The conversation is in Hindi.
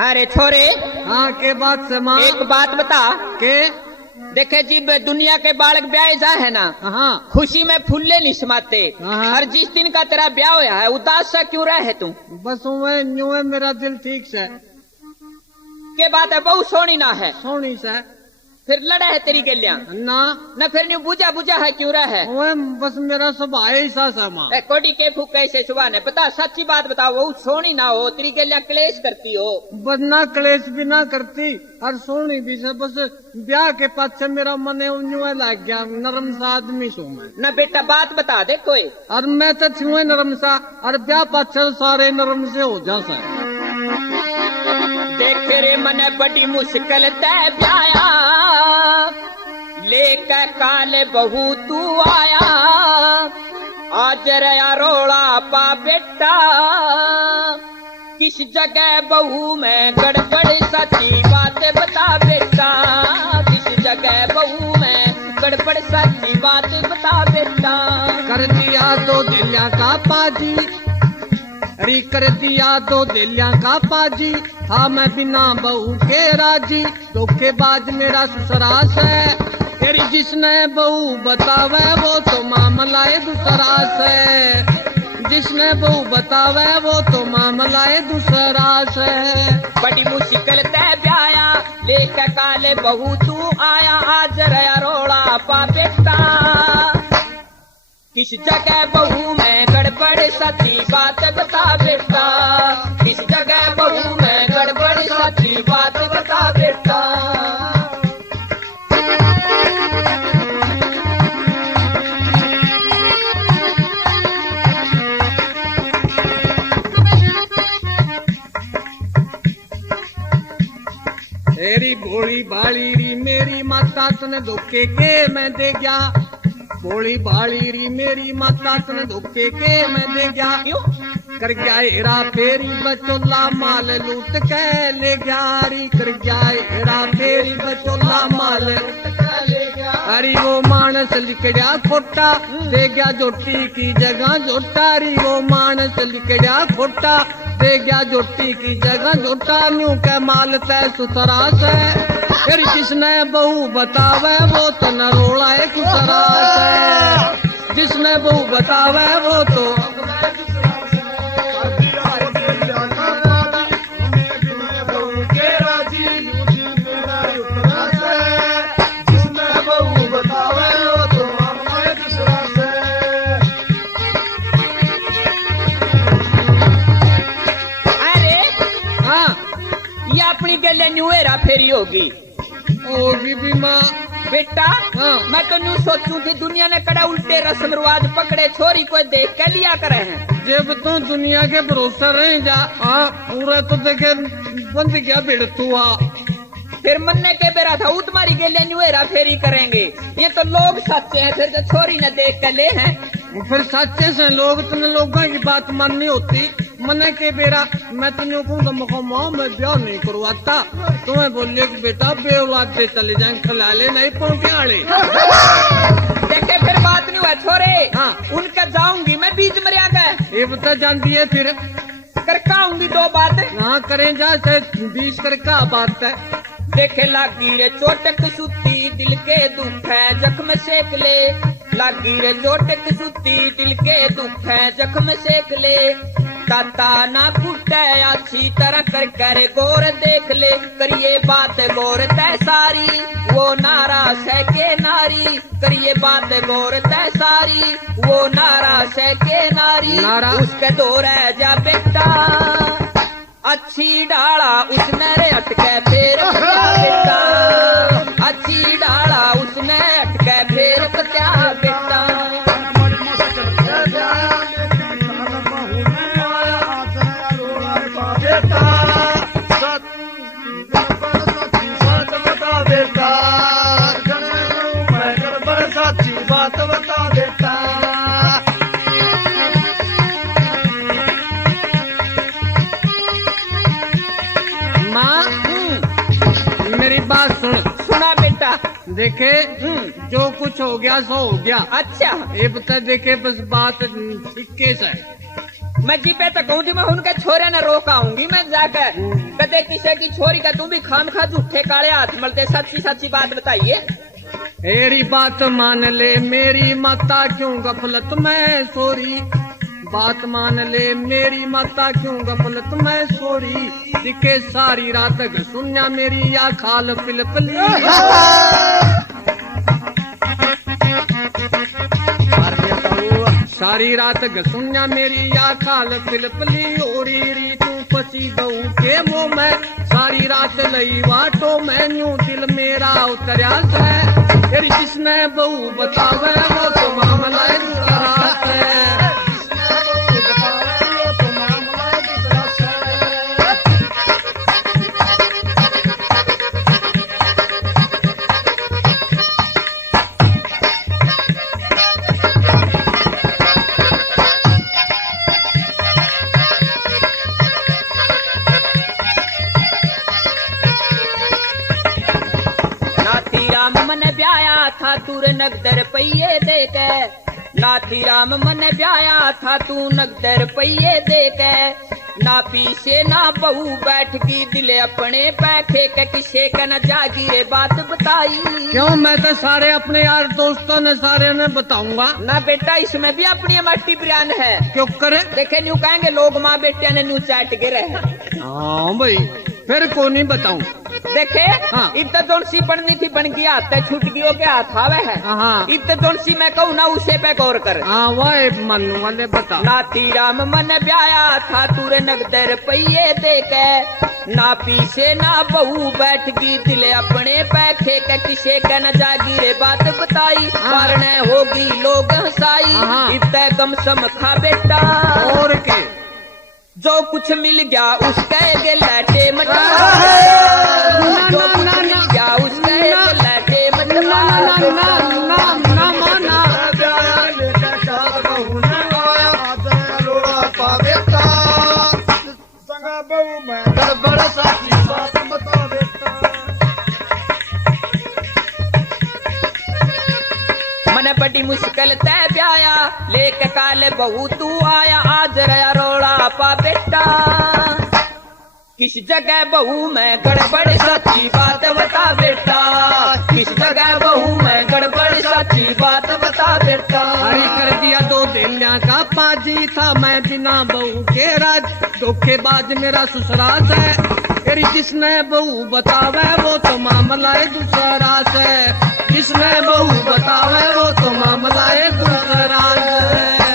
अरे छोरे, हाँ के बात से माँ एक बात बता के देखे जी, दुनिया के बालक ब्याह जा है ना, हाँ खुशी में फुल्ले नहीं समाते। हाँ। और जिस दिन का तेरा ब्याह होया है उदास सा क्यों रहे तू? बस मैं यूं है, मेरा दिल ठीक से के बात है बहुत सोनी ना है, सोनी से फिर लड़ा है तेरी गलियां ना न, फिर नहीं बुझा बुझा है क्यों रहे? वो बस मेरा सब ऐसा सा माँ। कोटी के फूक कैसे सुबह ने बता, सच्ची बात बता, वो सोनी ना हो तेरी गलियां क्लेश करती हो? बस ना क्लेश भी ना करती और सोनी भी से, बस ब्याह के पाछे मेरा मन यूं लग गया, नरम सा आदमी सो मैं न बेटा बात बता दे कोई। और मैं तो छुए नरम सा और ब्याह पाछे सारे नरम से हो जा सा। देख रे मने बड़ी मुश्किल तय ब्याया, लेकर काले बहू तू आया, आज रया रोड़ा पा बेटा, किस जगह बहू में गड़बड़ सच्ची बात बता बेटा, किस जगह बहू में गड़बड़ सच्ची बात बता बेटा। कर दिया तो दिलिया का पाजी, अरे कर दिया तो दिलिया का पाजी, हाँ मैं बिना बहू के राजी, धोखेबाज मेरा ससुरास है, तेरी जिसने बहू बतावे वो तो मामलाए दूसरा से, जिसने बहू बतावे वो तो मामलाए दूसरा से। बड़ी मुश्किल तय ब्याया, लेकर काले बहू तू आया, आज रया रोड़ा पा बेटा, किस जगह बहू में गड़बड़ सच्ची बात बता बेटा, किस जगह बहू में गड़बड़ सच्ची बात बता बेटा। तेरी भोली भाली री मेरी माता तने धोखे के मैं दे गया, भोली भाली री मेरी माता तने धोखे के मैं दे गया, क्यों कर गया हेरा फेरी बचोला माल लूट के ले गया, री कर गया हेरा फेरी बचोला माल लूट के ले गया, अरे वो मानस लिख गया खोटा, दे गया जोटी की जगह जोटा, री वो मानस लिख गया खोटा, दे गया जोटी की जगह जोटा, न्यू के माल तय सुथरा से, फिर जिसने बहू बतावे वो तो न रोला है कुसरा से, जिसने बहू बतावे वो तो हेरा फेरी होगी भी माँ बेटा। हाँ। मैं तो न्यू सोचूं कि दुनिया ने कड़ा उल्टे रस्म रिवाज पकड़े, छोरी को देख के लिया करे हैं। जब तो दुनिया के भरोसा रह जा, पूरा तो देखे बंद क्या भिड़ हुआ, फिर मन्ने के बेरा था वो तुम्हारी गेले न्यू हेरा फेरी करेंगे, ये तो लोग सच्चे हैं, फिर जो छोरी ने देख के ले हैं, फिर सच्चे से लोग तुमने लोगों की बात माननी होती। मने के बेरा मैं तुम्हें कहूँगा मखो माँ मैं ब्याह नहीं करवाता, तुम्हें बोलिए कि बेटा बे औलाद से चले जाए, खिला ले नहीं पहुँचे आड़े देखे फिर बात नहीं हुआ छोरे। हाँ। उनका जाऊंगी मैं बीच मरिया गए, ये बता जानती है फिर करका आऊंगी दो बात हाँ करें जा 20 कर का बात है। देखे लागी रे चोटक सुती दिल के दुख है जख्म सेक ले, लागी रे चोटक सुती दिल के दुख है जख्म सेक ले, ताता ना फूटे अच्छी तरह कर कर गौर देख ले, करिए बात गौर तय सारी, वो नारा सह के नारी, करिए बात गौर तय सारी, वो नारा सह के नारी, नारा। उसके दौर है जा बेटा, अच्छी डाला उसने रे अटके फिर बचा बेटा, अच्छी डाला उसने अटके फिर बचा बेटा। सुना बेटा देखे जो कुछ हो गया सो हो गया। अच्छा ये बता देखे बस बात इक्कीस है। मैं जी पे तो कहूँ थी मैं उनके छोरे ने रोका आऊंगी मैं जाकर कदे किसी की छोरी का तू भी खाम खा झूठे काले हाथ मलते सच्ची सच्ची बात बताइए। मेरी बात मान ले मेरी माता क्यों गफलत में सोरी, बात मान ले मेरी माता क्यों गफलत में सोरी, दिखे सारी रात सुनिया मेरी या खाल पिलपली, सारी रात सुनिया मेरी या खाल पिलपली, ओरी री तू पची बहू के मुंह में, सारी रात लई वाटो मैनू दिल मेरा उतरिया से, तेरी जिसने बहू बतावे वो तो मामला दूसरा से। मन ब्याया था तू नगद रुपये दे के, नाथी राम मन ब्याया था तू नगद रुपये दे के, ना पीछे ना बहू बैठ की दिले अपने पैठे के, किसे का न जागी रे बात बताई। क्यों मैं तो सारे अपने यार दोस्तों ने सारे ने बताऊंगा ना बेटा, इसमें भी अपनी मट्टी बयान है। क्यों करे देखे न्यू कहेंगे लोग माँ बेटे ने न्यू चाट गिरे। हाँ भाई फिर को नहीं बताऊं। देखे हाँ। इतना जोन सी बननी थी बन गया, छूट गयो के हाथ आवे है। हाँ। इतना जोन सी मैं कहूँ ना उसे पे गौर कर। हाँ वह मनु वाले बता। नाथी राम मन ब्याया था तूरे नगद रुपये दे के, ना पीछे ना बहू बैठ गई दिले अपने पैखे के, किसे का न जागी रे बात बताई, मारने होगी लोग हंसाई, इतना कम सम खा बेटा और के जो कुछ मिल गया उसके लाटे मचा, जो कुछ मिल गया उसके लाटे मचा, मन बड़ी मुश्किल तय ब्याया लेके काले बहू तू आया, आज रया रोड़ा पा बेटा, किस जगह बहू में गड़बड़ सच्ची बात बता बेटा, किस जगह बहू में गड़बड़ सच्ची बात बता बेटा। हरी कर दिया दो दिलिया का पाजी था मैं बिना बहू के राज, धोखेबाज मेरा ससुराल है, तेरी जिसने बहू बतावे वो तो मामला है दूसरा से, जिसने बहू बतावे वो तो मामला है दूसरा से।